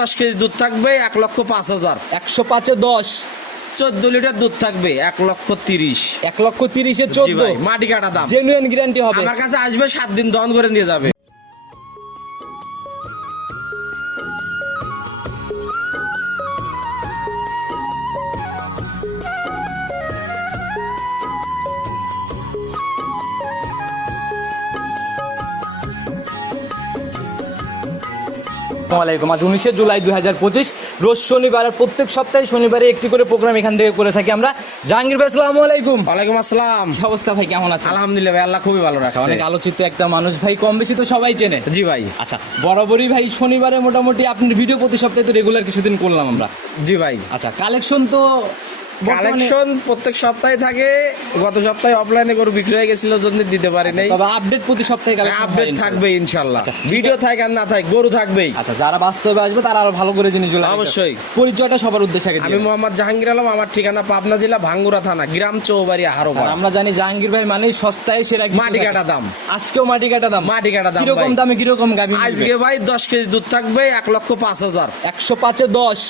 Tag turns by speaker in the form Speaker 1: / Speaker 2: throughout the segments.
Speaker 1: দশ কেজি দুধ থাকবে এক লক্ষ পাঁচ হাজার।
Speaker 2: একশো পাঁচে দশ।
Speaker 1: চোদ্দ লিটার দুধ থাকবে এক লক্ষ তিরিশ।
Speaker 2: এক লক্ষ তিরিশে চোদ্দ।
Speaker 1: মাটি কাটা দাম।
Speaker 2: জেনুইন গ্যারান্টি হবে।
Speaker 1: আমার কাছে আসবে সাত দিন দহন করে নিয়ে যাবে।
Speaker 2: আসসালামাইকুম আজ উনিশে জুলাই দুই হাজার পঁচিশ রোজ শনিবার আর প্রত্যেক সপ্তাহে শনিবারে একটি করে প্রোগ্রাম এখান থেকে করে থাকি আমরা। জাহাঙ্গীর ভাই আসসালাম আলাইকুম।
Speaker 1: ওয়ালাইকুম আসসালাম।
Speaker 2: কি অবস্থা ভাই কেমন আছে
Speaker 1: আলহামদুলিল্লাহ ভাই আল্লাহ খুবই ভালো রাখা
Speaker 2: অনেক। আলোচিত একটা মানুষ ভাই কম বেশি তো সবাই চেনে।
Speaker 1: জি ভাই।
Speaker 2: আচ্ছা বরাবরই ভাই শনিবারে মোটামুটি আপনার ভিডিও প্রতি সপ্তাহে তো রেগুলার কিছুদিন করলাম আমরা।
Speaker 1: জি ভাই।
Speaker 2: আচ্ছা কালেকশন তো
Speaker 1: কালেকশন প্রত্যেক সপ্তাহে থাকে। গত সপ্তাহে অফলাইনে গরু বিক্রি হয়ে গেছিল জন্য দিতে পারি নাই।
Speaker 2: তবে আপডেট প্রতি সপ্তাহে কালেকশন
Speaker 1: আপডেট থাকবে ইনশাল্লাহ। ভিডিও থাকে আর না থাকে গরু থাকবেই।
Speaker 2: আচ্ছা যারা বাস্তবে আসবে তারা আরও ভালো করে জিনিসগুলো
Speaker 1: অবশ্যই।
Speaker 2: পরিচয়টা সবার উদ্দেশ্যে আগে
Speaker 1: আমি মোহাম্মদ জাহাঙ্গীর আলম আমার ঠিকানা পাবনা জেলা ভাঙ্গুরা থানা গ্রাম চৌবাড়ি
Speaker 2: আর আমরা জানি জাহাঙ্গীর ভাই মানে সস্তায় সেরা
Speaker 1: মাটি কাটা দাম।
Speaker 2: আজকেও মাটি কাটা দাম।
Speaker 1: মাটি কাটা দাম
Speaker 2: কীরকম দামে কীরকম
Speaker 1: আজকে ভাই দশ কেজি দুধ থাকবে এক লক্ষ পাঁচ হাজার।
Speaker 2: একশো পাঁচে দশ।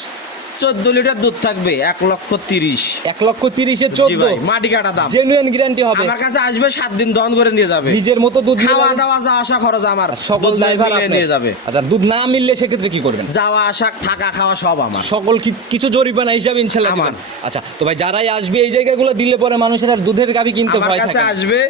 Speaker 1: চোদ্দ লিটার দুধ থাকবে এক লক্ষ তিরিশ।
Speaker 2: এক লক্ষ তিরিশে চোদ্দ।
Speaker 1: মাটি কাটা দাম।
Speaker 2: জেনুইন গ্যারান্টি হবে।
Speaker 1: আমার কাছে আসবে সাত দিন দহন করে নিয়ে যাবে।
Speaker 2: নিজের মতো দুধ
Speaker 1: খাওয়া দাওয়া যা আসা খরচ আমার।
Speaker 2: সকল ড্রাইভার
Speaker 1: নিয়ে যাবে।
Speaker 2: আচ্ছা দুধ না মিললে সেক্ষেত্রে কি করবেন?
Speaker 1: যাওয়া আসা থাকা খাওয়া সব আমার।
Speaker 2: সকল কিছু জরিমানা হিসাবে ইনশাল্লাহ
Speaker 1: আমার।
Speaker 2: আচ্ছা তো ভাই যারাই আসবে এই জায়গাগুলো দিলে পরে মানুষের আর দুধের গাভি কিনতে ভয়
Speaker 1: কাছে
Speaker 2: থাকে
Speaker 1: আসবে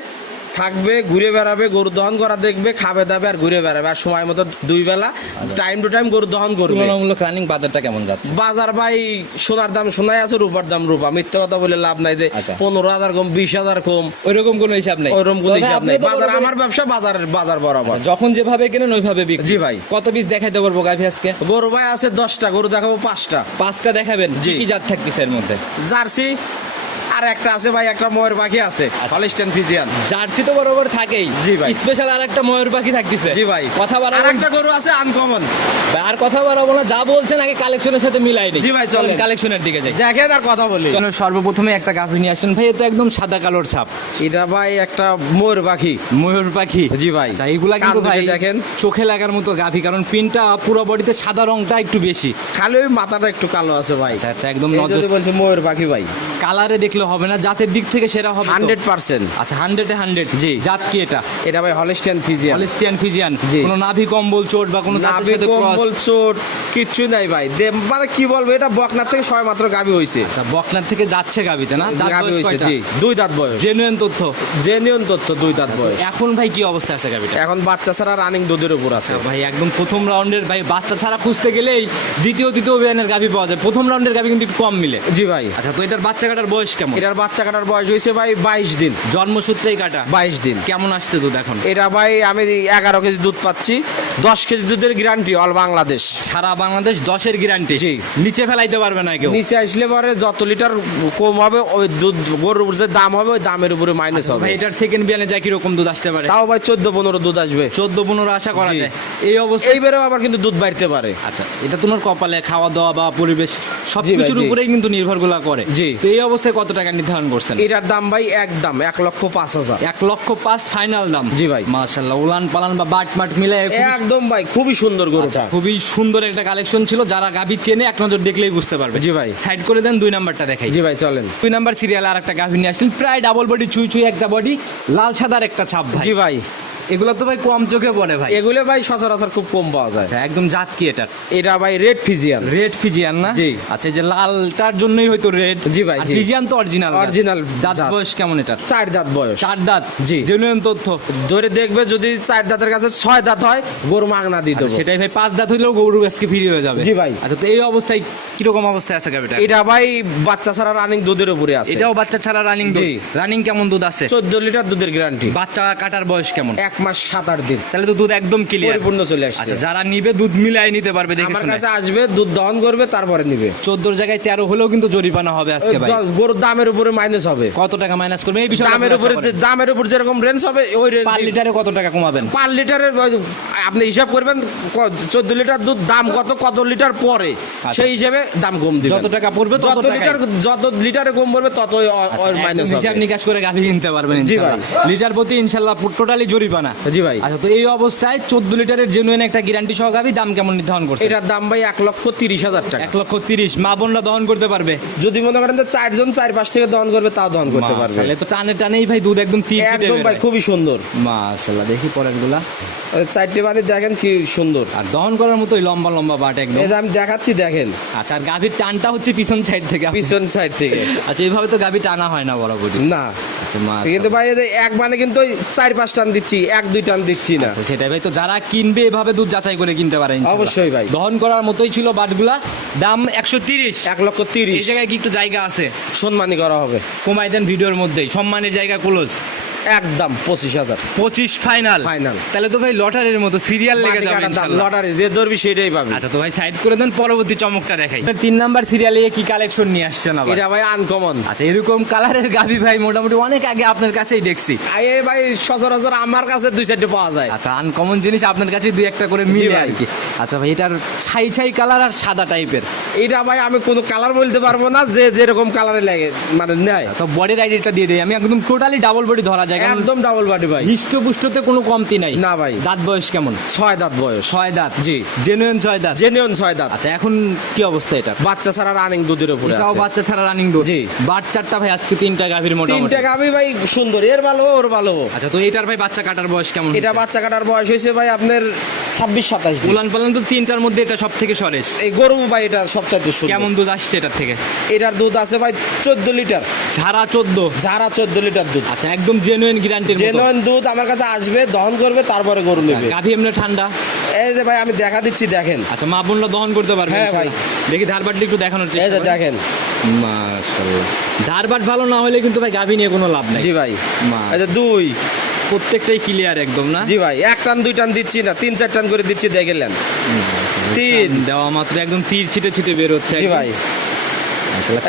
Speaker 1: থাকবে ঘুরে বেড়াবে গরু দহন করা দেখবে খাবে দাবে আর ঘুরে বেড়াবে। আর সময় মতো দুই বেলা টাইম টু টাইম গরু দহন করবে।
Speaker 2: তুলনামূলক রানিং বাজারটা কেমন যাচ্ছে?
Speaker 1: বাজার ভাই সোনার দাম সোনাই আছে রূপার দাম রূপা। মিথ্যা কথা বলে লাভ নাই যে
Speaker 2: আচ্ছা।
Speaker 1: পনেরো হাজার কম বিশ হাজার কম।
Speaker 2: ওইরকম কোনো হিসাব নেই।
Speaker 1: ওইরকম কোনো হিসাব নাই। বাজার আমার ব্যবসা বাজারের বাজার বরাবর।
Speaker 2: আচ্ছা, যখন যেভাবে কেনেন ওইভাবে বিক্রি।
Speaker 1: জি ভাই।
Speaker 2: কত পিস দেখাইতে পারব গাভি আজকে?
Speaker 1: গরু ভাই আছে দশটা গরু দেখাবো পাঁচটা।
Speaker 2: পাঁচটা দেখাবেন।
Speaker 1: জি।
Speaker 2: কি জাত থাকতেছে এর মধ্যে?
Speaker 1: জার্সি আর একটা আছে ভাই একটা ময়ূর পাখি আছে হলিস্টেন ফিজিয়ান
Speaker 2: জার্সি তো বরাবর থাকেই।
Speaker 1: জি ভাই।
Speaker 2: স্পেশাল আর একটা ময়ূর পাখি থাকতেছে।
Speaker 1: জি ভাই।
Speaker 2: কথা
Speaker 1: আর
Speaker 2: বাড়াবো
Speaker 1: একটা গরু আছে আনকমন
Speaker 2: আর কথা বাড়াবো না যা বলছেন আগে কালেকশনের সাথে মিলাই নি
Speaker 1: জি ভাই, চলেন।
Speaker 2: কালেকশনের দিকে যাই।
Speaker 1: দেখেন আর কথা বলি।
Speaker 2: চলো সর্বপ্রথমে একটা গাভি নিয়ে আসলেন ভাই এ তো একদম সাদা কালোর ছাপ
Speaker 1: এটা ভাই একটা ময়ূর পাখি।
Speaker 2: ময়ূর পাখি।
Speaker 1: জি ভাই।
Speaker 2: আচ্ছা এইগুলা কিন্তু ভাই
Speaker 1: দেখেন।
Speaker 2: চোখে লাগার মতো গাভি কারণ পিনটা পুরো বডিতে সাদা রংটা একটু বেশি।
Speaker 1: খালি ওই মাথাটা একটু কালো আছে ভাই।
Speaker 2: আচ্ছা আচ্ছা একদম নজর
Speaker 1: বলছে ময়ূর পাখি ভাই।
Speaker 2: কালারে দেখলে হবে না জাতের দিক থেকে সেরা হবে
Speaker 1: হান্ড্রেড পার্সেন্ট।
Speaker 2: আচ্ছা হান্ড্রেডে হান্ড্রেড।
Speaker 1: জি।
Speaker 2: জাত কি এটা?
Speaker 1: এটা ভাই হলিস্টেন ফিজিয়ান।
Speaker 2: Holstein Friesian. কোনো নাভি কম্বল চোট বা কোনো
Speaker 1: নাভি কম্বল চোট কিচ্ছু নাই ভাই। দে- মানে কি বলব এটা বকনার থেকে ছয় মাত্র গাবি হয়েছে
Speaker 2: আচ্ছা বকনার থেকে যাচ্ছে গাবিতে না? দাঁত
Speaker 1: গাবি হয়েছে জি। দুই দাঁত বয়স।
Speaker 2: জেনুইন তথ্য?
Speaker 1: জেনিয়ন তথ্য দুই দাঁত বয়স।
Speaker 2: এখন ভাই কি অবস্থা আছে গাবিটা?
Speaker 1: এখন বাচ্চা ছাড়া রানিং দুধের উপর আছে।
Speaker 2: ভাই একদম প্রথম রাউন্ডের ভাই বাচ্চা ছাড়া খুঁজতে গেলেই দ্বিতীয় তৃতীয় বিয়ানের গাবি পাওয়া যায়। প্রথম রাউন্ডের গাবি কিন্তু কম মিলে।
Speaker 1: জি ভাই।
Speaker 2: আচ্ছা তো এটার বাচ্চা কাটার বয়স কেমন?
Speaker 1: এটার বাচ্চা কাটার বয়স হয়েছে ভাই বাইশ দিন।
Speaker 2: জন্মসূত্রেই কাটা।
Speaker 1: বাইশ দিন।
Speaker 2: কেমন আসছে দুধ এখন?
Speaker 1: এটা ভাই আমি এগারো কেজি দুধ পাচ্ছি। দশ কেজি দুধের গ্যারান্টি অল বাংলাদেশ
Speaker 2: সারা বাংলাদেশ দশের গ্যারান্টি
Speaker 1: জি।
Speaker 2: নিচে ফেলাইতে পারবে না কেউ?
Speaker 1: নিচে আসলে পরে যত লিটার কম হবে ওই দুধ গরুর উপর যে দাম হবে ওই দামের উপরে মাইনাস হবে।
Speaker 2: ভাই এটার সেকেন্ড বিয়ানে যায় কীরকম দুধ আসতে পারে?
Speaker 1: তাও ভাই চোদ্দ পনেরো দুধ আসবে।
Speaker 2: চোদ্দ পনেরো আশা করা যায়। এই অবস্থা
Speaker 1: এইবারেও আবার কিন্তু দুধ বাড়তে পারে।
Speaker 2: আচ্ছা এটা তোমার কপালে খাওয়া দাওয়া বা পরিবেশ সব কিছুর উপরেই কিন্তু নির্ভরগুলা করে।
Speaker 1: জি।
Speaker 2: তো এই অবস্থায় কত টাকা নির্ধারণ করছেন?
Speaker 1: এটার দাম ভাই এক দাম এক লক্ষ পাঁচ হাজার।
Speaker 2: এক লক্ষ পাঁচ ফাইনাল দাম?
Speaker 1: জি ভাই।
Speaker 2: মাশাল্লাহ উলান পালান বা বাট মাট মিলে
Speaker 1: একদম ভাই খুবই সুন্দর গরুটা
Speaker 2: খুবই সুন্দর একটা কালেকশন ছিল যারা গাভি চেনে এক নজর দেখলেই বুঝতে পারবে।
Speaker 1: জি ভাই।
Speaker 2: সাইড করে দেন দুই নাম্বারটা দেখাই।
Speaker 1: জি ভাই চলেন।
Speaker 2: দুই নাম্বার সিরিয়াল আর একটা গাভি নিয়ে আসলেন প্রায় ডাবল বডি চুই চুই একটা বডি লাল সাদার একটা ছাপ ভাই।
Speaker 1: জি ভাই।
Speaker 2: এগুলো তো ভাই কম চোখে পড়ে ভাই।
Speaker 1: এগুলো ভাই সচরাচর খুব কম পাওয়া যায়।
Speaker 2: আচ্ছা একদম জাত কি এটা?
Speaker 1: এটা ভাই রেড ফিজিয়ান
Speaker 2: রেড ফিজিয়ান না?
Speaker 1: জি।
Speaker 2: আচ্ছা যে লালটার জন্যই হয়তো রেড
Speaker 1: জি ভাই,
Speaker 2: ফিজিয়ান তো অরিজিনাল
Speaker 1: Original
Speaker 2: দাঁত বয়স কেমন এটা
Speaker 1: চার দাঁত বয়স।
Speaker 2: চার দাঁত?
Speaker 1: জি।
Speaker 2: জেনুইন তথ্য।
Speaker 1: ধরে দেখবে যদি চার দাঁতের কাছে ছয় দাঁত হয় গরু মাগনা দিয়ে দেবো।
Speaker 2: সেটাই ভাই পাঁচ দাঁত হইলেও গরু আজকে ফ্রি হয়ে যাবে।
Speaker 1: জি ভাই।
Speaker 2: আচ্ছা তো এই অবস্থায় কীরকম অবস্থায় আছে গাভিটা?
Speaker 1: এটা ভাই বাচ্চা ছাড়া রানিং দুধের উপরে আছে।
Speaker 2: এটাও বাচ্চা ছাড়া রানিং
Speaker 1: জি।
Speaker 2: রানিং কেমন দুধ আছে?
Speaker 1: চোদ্দ লিটার দুধের গ্যারান্টি
Speaker 2: বাচ্চা কাটার বয়স কেমন?
Speaker 1: এক মাস সাত আট দিন।
Speaker 2: তাহলে তো দুধ একদম ক্লিয়ার
Speaker 1: পরিপূর্ণ চলে আসছে।
Speaker 2: আচ্ছা যারা নিবে দুধ মিলাই নিতে পারবে দেখে
Speaker 1: আমার কাছে আসবে দুধ দহন করবে তারপরে নিবে।
Speaker 2: চোদ্দোর জায়গায় তেরো হলেও কিন্তু জরিমানা হবে আজকে ভাই।
Speaker 1: গরুর দামের উপরে মাইনাস হবে।
Speaker 2: কত টাকা মাইনাস করবে? এই বিষয়ে
Speaker 1: দামের উপরে যে দামের উপর যেরকম রেঞ্জ হবে ওই রেঞ্জ
Speaker 2: পার লিটারে কত টাকা কমাবেন?
Speaker 1: পার লিটারের ওই- আপনি হিসাব করবেন চোদ্দ লিটার দুধ দাম কত কত লিটার পরে। সেই হিসেবে দাম কম দিবেন।
Speaker 2: যত টাকা পড়বে তত
Speaker 1: যত লিটার যত লিটারে কম পড়বে তত মাইনাস
Speaker 2: একদম হিসাব নিকাশ করে গাভি কিনতে পারবেন
Speaker 1: জি
Speaker 2: ইনশাল্লাহ। লিটার প্রতি ইনশাল্লাহ টোটালি জরিমানা। দুধওয়ানা
Speaker 1: জি ভাই।
Speaker 2: আচ্ছা তো এই অবস্থায় চোদ্দ লিটারের জেনুইন একটা গ্যারান্টি সহ গাভী দাম কেমন নির্ধারণ করছে?
Speaker 1: এটার দাম ভাই এক লক্ষ তিরিশ হাজার টাকা।
Speaker 2: এক লক্ষ তিরিশ। মা বোনরা দহন করতে পারবে?
Speaker 1: যদি মনে করেন চারজন চার পাঁচ থেকে দহন করবে তাও দহন করতে পারবে।
Speaker 2: মাশাআল্লাহ, তো টানে টানেই ভাই দুধ একদম
Speaker 1: একদম ভাই খুবই সুন্দর।
Speaker 2: মাশাআল্লাহ দেখি
Speaker 1: পরেরগুলা চারটে বাড়ি দেখেন কি সুন্দর।
Speaker 2: আর দহন করার মতোই লম্বা লম্বা বাট একদম।
Speaker 1: আমি দেখাচ্ছি দেখেন।
Speaker 2: আচ্ছা আর গাভীর টানটা হচ্ছে পিছন সাইড থেকে।
Speaker 1: পিছন সাইড থেকে।
Speaker 2: আচ্ছা এইভাবে তো গাভী টানা হয় না বরাবরই।
Speaker 1: না।
Speaker 2: আচ্ছা
Speaker 1: কিন্তু ভাই এক মানে কিন্তু চার পাঁচ টান দিচ্ছি এক দুই টান দিচ্ছি না।
Speaker 2: আচ্ছা সেটাই ভাই। তো যারা কিনবে এভাবে দুধ যাচাই করে কিনতে পারে
Speaker 1: অবশ্যই ভাই।
Speaker 2: দহন করার মতোই ছিল বাটগুলা। দাম একশো তিরিশ।
Speaker 1: এক লক্ষ
Speaker 2: এই
Speaker 1: তিরিশ
Speaker 2: জায়গায় কি একটু জায়গা আছে?
Speaker 1: সম্মানী করা হবে।
Speaker 2: কমাই দেন ভিডিওর মধ্যেই। সম্মানের জায়গা ক্লোজ
Speaker 1: একদম পঁচিশ হাজার।
Speaker 2: পঁচিশ ফাইনাল।
Speaker 1: Final।
Speaker 2: তাহলে তো ভাই লটারির মতো সিরিয়াল লেগে যাবে।
Speaker 1: লটারি যে ধরবি সেটাই পাবি।
Speaker 2: আচ্ছা তো ভাই সাইড করে দেন পরবর্তী চমকটা দেখাই। তিন নাম্বার সিরিয়ালে কি কালেকশন নিয়ে আসছেন আবার?
Speaker 1: এটা ভাই আনকমন
Speaker 2: আচ্ছা এরকম কালারের গাবি ভাই মোটামুটি অনেক আগে আপনার কাছেই দেখছি।
Speaker 1: আয়ে ভাই সচরাচর আমার কাছে দুই চারটে পাওয়া যায়।
Speaker 2: আচ্ছা আনকমন জিনিস আপনার কাছে দুই একটা করে মিলে আর কি। আচ্ছা ভাই এটার ছাই ছাই কালার আর সাদা টাইপের
Speaker 1: এটা ভাই আমি কোনো কালার বলতে পারব না যে যেরকম কালারে লাগে মানে নেয়।
Speaker 2: তো বডির আইডিটা দিয়ে দেই আমি একদম টোটালি ডাবল বডি ধরা যায়
Speaker 1: একদম ডাবল বাটি ভাই।
Speaker 2: হৃষ্টপুষ্টতে কোনো কমতি নাই।
Speaker 1: না ভাই।
Speaker 2: দাঁত বয়স কেমন?
Speaker 1: ছয় দাঁত বয়স।
Speaker 2: ছয় দাঁত?
Speaker 1: জি।
Speaker 2: জেনুইন ছয় দাঁত?
Speaker 1: জেনিয়ন ছয় দাঁত।
Speaker 2: আচ্ছা এখন কি অবস্থা এটা?
Speaker 1: বাচ্চা ছাড়া রানিং দুধের উপরে আছে।
Speaker 2: বাচ্চা ছাড়া রানিং দুধ?
Speaker 1: জি।
Speaker 2: বাচ্চারটা ভাই আজকে তিনটা গাভীর মোটামুটি।
Speaker 1: তিনটা গাবি ভাই সুন্দর এর ভালো ওর ভালো।
Speaker 2: আচ্ছা তো এটার ভাই বাচ্চা কাটার বয়স কেমন
Speaker 1: এটা বাচ্চা কাটার বয়স হয়েছে ভাই আপনার ছাব্বিশ সাতাশ দিন।
Speaker 2: উলান পালান তো তিনটার মধ্যে এটা সব থেকে সরেস
Speaker 1: এই গরু ভাই এটা সবচাইতে সুন্দর।
Speaker 2: কেমন দুধ আসছে এটার থেকে?
Speaker 1: এটার দুধ আছে ভাই চোদ্দ লিটার।
Speaker 2: ঝাড়া চোদ্দ।
Speaker 1: যারা চোদ্দ লিটার দুধ।
Speaker 2: আচ্ছা একদম জেনুইন গ্যারান্টির মতো।
Speaker 1: জেনুইন দুধ আমার কাছে আসবে দহন করবে তারপরে গরু নেবে।
Speaker 2: গাভী এমনি ঠান্ডা?
Speaker 1: এই যে ভাই আমি দেখা দিচ্ছি দেখেন।
Speaker 2: আচ্ছা মা বোনরা দহন করতে পারবে
Speaker 1: হ্যাঁ, ভাই।
Speaker 2: দেখি ধারবাটটা একটু দেখানোর
Speaker 1: এই
Speaker 2: চেষ্টা
Speaker 1: যে
Speaker 2: করেন।
Speaker 1: দেখেন।
Speaker 2: মাশাআল্লাহ। ধারবাট ভালো না হলে কিন্তু ভাই গাভী নিয়ে কোনো লাভ নাই।
Speaker 1: জি ভাই।
Speaker 2: মা।
Speaker 1: এই যে দুই।
Speaker 2: প্রত্যেকটাই ক্লিয়ার একদম না?
Speaker 1: জি ভাই এক টান দুই টান দিচ্ছি না তিন চার টান করে দিচ্ছি দেখলেন তিন।
Speaker 2: দেওয়া মাত্র একদম তীর ছিটে ছিটে বের হচ্ছে
Speaker 1: জি ভাই।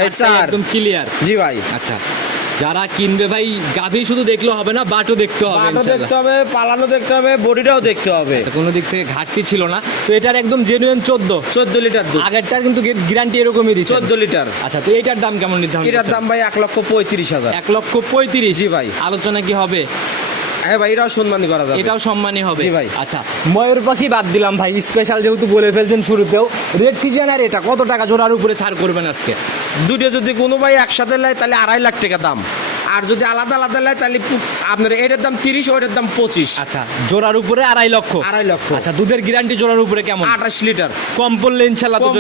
Speaker 1: এই চার।
Speaker 2: একদম ক্লিয়ার
Speaker 1: জি ভাই।
Speaker 2: আচ্ছা। যারা কিনবে ভাই গাভী শুধু দেখলেও হবে না বাটও দেখতে হবে ইনশাআল্লাহ।
Speaker 1: দেখতে হবে পালানো দেখতে হবে বডিটাও দেখতে হবে।
Speaker 2: আচ্ছা, কোনো দিক থেকে ঘাটতি ছিল না। তো এটার একদম জেনুইন চোদ্দ।
Speaker 1: চোদ্দ লিটার দুধ।
Speaker 2: আগেরটার কিন্তু গ্যারান্টি এরকমই দিচ্ছে
Speaker 1: চোদ্দ লিটার।
Speaker 2: আচ্ছা তো এটার দাম কেমন নির্ধারণ
Speaker 1: এটার দাম ভাই এক লক্ষ পঁয়ত্রিশ হাজার।
Speaker 2: এক লক্ষ পঁয়ত্রিশ।
Speaker 1: জি ভাই।
Speaker 2: আলোচনা কি হবে?
Speaker 1: হ্যাঁ ভাই এটাও সম্মানী করা যাবে।
Speaker 2: এটাও সম্মানী হবে।
Speaker 1: জি ভাই।
Speaker 2: আচ্ছা ময়ূর পাখি বাদ দিলাম ভাই স্পেশাল যেহেতু বলে ফেলছেন শুরুতেও। রেড ফিজিয়ান আর এটা কত টাকা জোড়ার উপরে ছাড় করবেন আজকে?
Speaker 1: দুটো যদি কোনো ভাই একসাথে নেয় তাহলে আড়াই লাখ টাকা দাম। আর যদি আলাদা আলাদা নেয় তাহলে আপনার এটার দাম তিরিশ ওইটার দাম পঁচিশ।
Speaker 2: আচ্ছা জোড়ার উপরে আড়াই লক্ষ।
Speaker 1: আড়াই লক্ষ।
Speaker 2: আচ্ছা দুধের গ্যারান্টি জোড়ার উপরে কেমন?
Speaker 1: আঠাশ লিটার।
Speaker 2: কম পড়লে ইনশাল্লাহ
Speaker 1: কম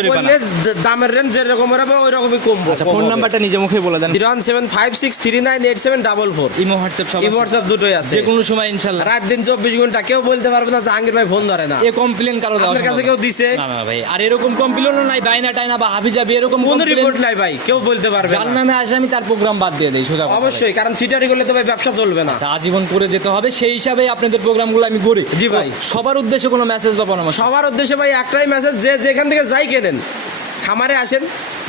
Speaker 1: দামের রেঞ্জ যেরকম হবে ওই রকমই কমবো
Speaker 2: আচ্ছা ফোন নাম্বারটা নিজে মুখে বলে দেন।
Speaker 1: Zero seven five six three nine eight seven double four.
Speaker 2: Imo WhatsApp সব আছে?
Speaker 1: হোয়াটসঅ্যাপ দুটোই আছে।
Speaker 2: যে কোনো সময় ইনশাল্লাহ
Speaker 1: রাত দিন চব্বিশ ঘণ্টা কেউ বলতে পারবে না জাহাঙ্গীর ভাই ফোন ধরে না।
Speaker 2: এ কমপ্লেন কারও
Speaker 1: আপনার কাছে কেউ দিছে?
Speaker 2: না না ভাই আর এরকম কমপ্লেনও নাই বাইনা টাইনা বা হাবি যাবি এরকম
Speaker 1: কোনো রিপোর্ট নাই ভাই কেউ বলতে পারবে না।
Speaker 2: নামে আসে আমি তার প্রোগ্রাম বাদ দিয়ে দেই সোজা ভাই।
Speaker 1: অবশ্যই কারণ সিটারি করলে তো ভাই ব্যবসা চলবে না।
Speaker 2: আচ্ছা, আজীবন করে যেতে হবে। সেই হিসাবে আপনাদের প্রোগ্রামগুলো আমি করি।
Speaker 1: জি ভাই।
Speaker 2: সবার উদ্দেশ্যে কোনো মেসেজ বা পরামর্শ?
Speaker 1: সবার উদ্দেশ্যে ভাই একটাই মেসেজ যে যেখান থেকে যাই কেনেন খামারে আসেন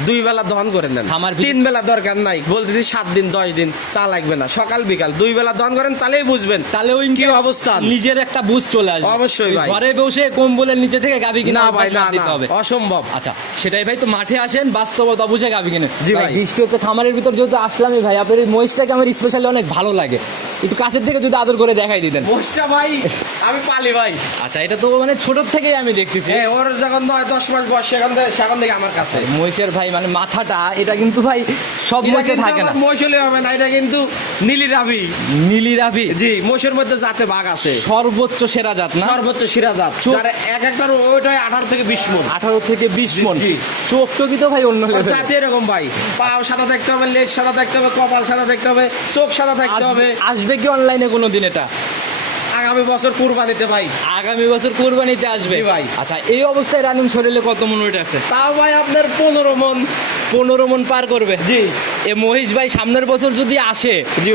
Speaker 1: দুই বেলা দহন করে নেন।
Speaker 2: আমার
Speaker 1: তিন বেলা দরকার নাই। বলতেছি সাত দিন দশ দিন তা লাগবে না। সকাল বিকাল দুই বেলা দহন করেন তাহলেই বুঝবেন
Speaker 2: তাহলে ওই
Speaker 1: কি অবস্থান
Speaker 2: নিজের একটা বুঝ চলে আসবে।
Speaker 1: অবশ্যই ভাই।
Speaker 2: ঘরে বসে কম্বলের নিচে থেকে গাবি কিনা
Speaker 1: না ভাই না না অসম্ভব।
Speaker 2: আচ্ছা সেটাই ভাই তো মাঠে আসেন বাস্তবতা বুঝে গাবি কিনে।
Speaker 1: জি ভাই।
Speaker 2: বৃষ্টি হচ্ছে খামারের ভিতর যেহেতু আসলামই ভাই আপনার এই মহিষটাকে আমার স্পেশালি অনেক ভালো লাগে। একটু কাছের থেকে যদি আদর করে দেখাই দিতেন।
Speaker 1: মোষটা ভাই আমি পালি ভাই।
Speaker 2: আচ্ছা এটা তো মানে ছোট থেকেই আমি দেখতেছি।
Speaker 1: হ্যাঁ ওর যখন নয় দশ মাস বয়স সেখান থেকে সেখান থেকে আমার কাছে।
Speaker 2: মহিষের ভাই মানে মাথাটা এটা কিন্তু ভাই সব মহিষে থাকে না।
Speaker 1: হলে হবে না এটা কিন্তু নীলি রাভি।
Speaker 2: নীলি রাভি?
Speaker 1: জি মোষের মধ্যে জাতে ভাগ আছে।
Speaker 2: সর্বোচ্চ সেরা জাত না?
Speaker 1: সর্বোচ্চ সিরাজাত
Speaker 2: চোখ-
Speaker 1: যার এক একটার ওইটাই আঠারো থেকে বিশ মন।
Speaker 2: আঠারো থেকে বিশ মন।
Speaker 1: জি।
Speaker 2: চোখ টোকি তো ভাই অন্য।
Speaker 1: জাতি এরকম ভাই। পাও সাদা দেখতে হবে লেজ সাদা দেখতে হবে কপাল সাদা দেখতে হবে চোখ সাদা দেখতে হবে।
Speaker 2: আসবে কি অনলাইনে কোনো দিন এটা?
Speaker 1: আগামী বছর কুরবানিতে ভাই।
Speaker 2: আগামী বছর কুরবানিতে আসবে?
Speaker 1: ভাই।
Speaker 2: আচ্ছা এই অবস্থায় রানিং শরীরে কত মন ওয়েট আছে?
Speaker 1: তাও ভাই আপনার পনেরো মন।
Speaker 2: পনেরো মন পার করবে?
Speaker 1: জি।
Speaker 2: এ মহিষ ভাই সামনের বছর যদি আসে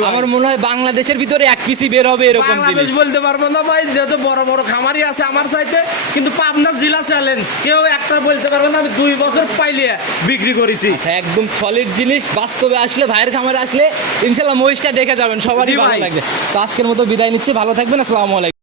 Speaker 2: আমার মনে হয় বাংলাদেশের ভিতরে এক পিসি বের হবে এরকম
Speaker 1: বাংলাদেশ বলতে পারব না ভাই যেহেতু বড় বড় খামারি আছে আমার চাইতে কিন্তু পাবনা জেলা চ্যালেঞ্জ কেউ একটা বলতে পারবে না আমি দুই বছর পাইলে বিক্রি করেছি।
Speaker 2: আচ্ছা একদম সলিড জিনিস বাস্তবে আসলে ভাইয়ের খামারে আসলে ইনশাল্লাহ মহিষটা দেখে যাবেন সবারই ভালো লাগবে। তো আজকের মতো বিদায় নিচ্ছি ভালো থাকবেন আসসালামু আলাইকুম।